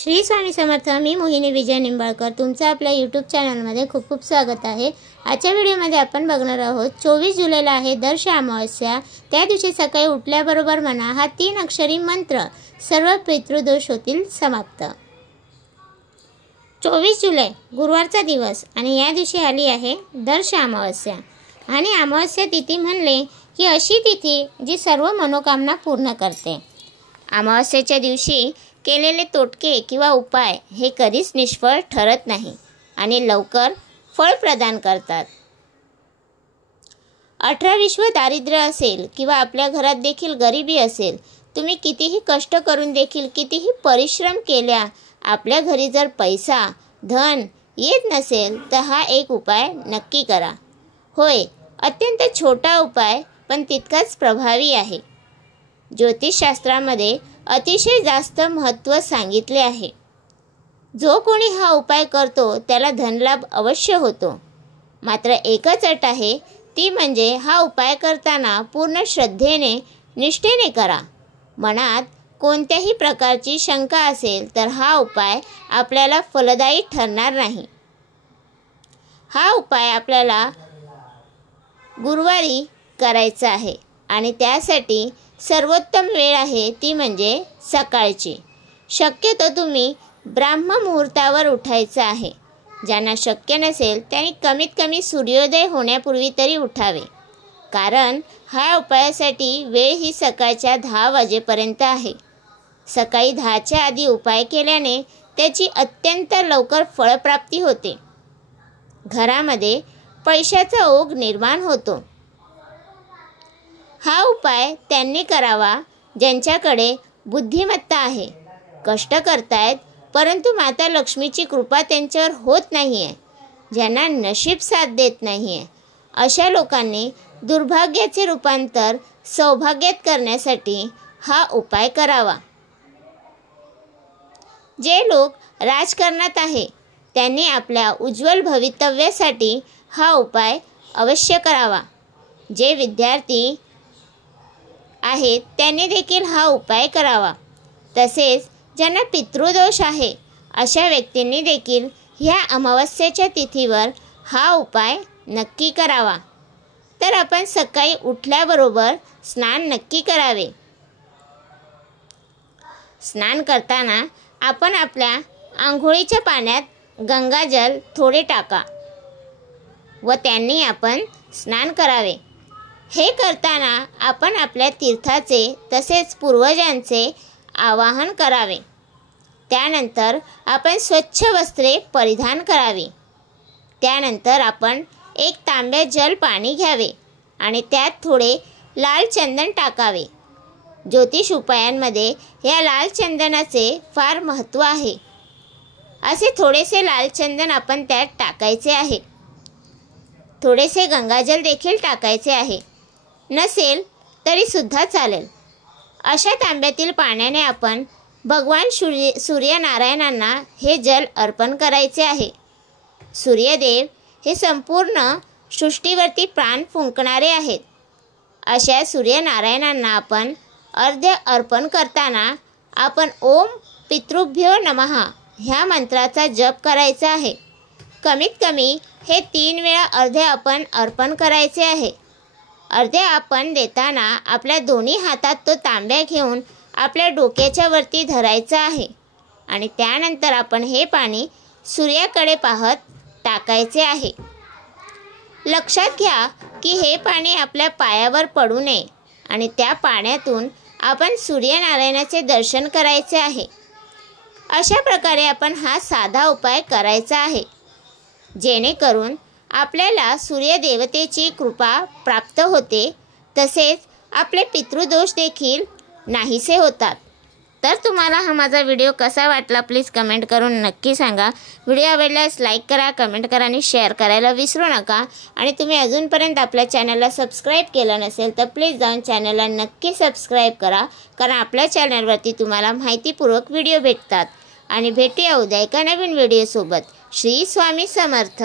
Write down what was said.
श्री स्वामी समर्थ। मी मोहिनी विजय निंबाळकर तुमचं आपल्या यूट्यूब चॅनलमध्ये खूप खूप स्वागत आहे। आजच्या व्हिडिओमध्ये आपण बघणार आहोत 24 जुलैला आहे दर्श अमावस्या। त्या दिवशी सकाळी उठल्याबरोबर म्हणा हा 3 अक्षरी मंत्र, सर्व पितृदोष होतील समाप्त। 24 जुलै गुरुवारचा दिवस आणि या दिवशी आली आहे दर्श अमावस्या। आणि अमावस्या तिथी म्हणले की अशी तिथी जी सर्व मनोकामना पूर्ण करते। अमावस्येच्या दिवशी केलेले तोटके किंवा उपाय हे कधीच निष्फळ ठरत नाही आणि लवकर फळ प्रदान करतात। 18 दारिद्र्य असेल किंवा आपल्या घरात देखील गरिबी असेल, तुम्ही कितीही कष्ट करून देखील कितीही परिश्रम केल्या आपल्या घरी जर पैसा धन येत नसेल तर हा एक उपाय नक्की करा। होय, अत्यंत छोटा उपाय पण तितकाच प्रभावी आहे। ज्योतिषशास्त्रामध्ये अतिशय जास्त महत्त्व सांगितले आहे। जो कोणी हा उपाय करतो त्याला धनलाभ अवश्य होतो। मात्र एकच अट आहे, ती म्हणजे हा उपाय करताना पूर्ण श्रद्धेने निष्ठेने करा। मनात कोणत्याही प्रकारची शंका असेल तर हा उपाय आपल्याला फलदायी ठरणार नाही। हा उपाय आपल्याला गुरुवारी करायचा आहे आणि त्यासाठी सर्वोत्तम वेळ आहे ती म्हणजे सकाळची। शक्यतो तुम्ही ब्राह्म मुहूर्तावर उठायचं आहे। ज्यांना शक्य नसेल त्यांनी कमीत कमी सूर्योदय होण्यापूर्वी तरी उठावे, कारण ह्या उपायासाठी वेळ ही सकाळच्या 10 वाजेपर्यंत आहे। सकाळी 10च्या आधी उपाय केल्याने त्याची अत्यंत लवकर फळप्राप्ती होते। घरामध्ये पैशाचा ओघ निर्माण होतो। हा उपाय त्यांनी करावा ज्यांच्याकडे बुद्धिमत्ता आहे, कष्ट करतायत परंतु माता लक्ष्मीची कृपा त्यांच्यावर होत नाही आहे, ज्यांना नशीब साथ देत नाही आहे, अशा लोकांनी दुर्भाग्याचे रूपांतर सौभाग्यात करण्यासाठी हा उपाय करावा। जे लोक राजकारणात आहे त्यांनी आपल्या उज्ज्वल भवितव्यासाठी हा उपाय अवश्य करावा। जे विद्यार्थी आहेत त्यांनी देखील हा उपाय करावा। तसेच ज्यांना पितृदोष आहे अशा व्यक्तींनी देखील ह्या अमावस्येच्या तिथीवर हा उपाय नक्की करावा। तर आपण सकाळी उठल्याबरोबर स्नान नक्की करावे। स्नान करताना आपण आपल्या आंघोळीच्या पाण्यात गंगाजल थोडे टाका व त्यांनी आपण स्नान करावे। हे करताना आपण आपल्या तीर्थाचे तसेच पूर्वजांचे आवाहन करावे। त्यानंतर आपण स्वच्छ वस्त्रे परिधान करावी। त्यानंतर आपण एक तांब्यात जल पाणी घ्यावे आणि त्यात थोडे लाल चंदन टाकावे। ज्योतिष उपायांमध्ये या लाल चंदनाचे फार महत्त्व आहे। असे थोडेसे लाल चंदन आपण त्यात टाकायचे आहे। थोडेसे गंगाजल देखील टाकायचे आहे, नसेल तरी सुद्धा चालेल। अशा तांब्यातील पाण्याने आपण भगवान सूर्यनारायणांना हे जल अर्पण करायचे आहे। सूर्यदेव हे संपूर्ण सृष्टीवरती प्राण फुंकणारे आहेत। अशा सूर्यनारायणांना आपण अर्घ्य अर्पण करताना आपण ओम पितृभ्यो नमः ह्या मंत्राचा जप करायचा आहे। कमीत कमी हे 3 वेळा अर्घ्य आपण अर्पण करायचे आहे। अर्घ्य आपण देताना आपल्या दोन्ही हातात तो तांब्या घेऊन आपल्या डोक्याच्या वरती धरायचा आहे आणि त्यानंतर आपण हे पाणी सूर्याकडे पाहत टाकायचे आहे। लक्षात घ्या की हे पाणी आपल्या पायावर पडू नये आणि त्या पाण्यातून आपण सूर्यनारायणाचे दर्शन करायचे आहे। अशा प्रकारे आपण हा साधा उपाय करायचा आहे, जेणेकरून आपल्याला सूर्यदेवतेची कृपा प्राप्त होते, तसेच आपले पितृदोष देखील नाहीसे होतात। तर तुम्हाला हा माझा व्हिडिओ कसा वाटला प्लीज कमेंट करून नक्की सांगा। व्हिडिओ आवडल्यास लाईक करा, कमेंट करा आणि शेअर करायला विसरू नका। आणि तुम्ही अजूनपर्यंत आपल्या चॅनलला सबस्क्राईब केलं नसेल तर प्लीज जाऊन चॅनलला नक्की सबस्क्राईब करा, कारण आपल्या चॅनलवरती तुम्हाला माहितीपूर्वक व्हिडिओ भेटतात। आणि भेटूया उद्या एका नवीन व्हिडिओसोबत। श्री स्वामी समर्थ।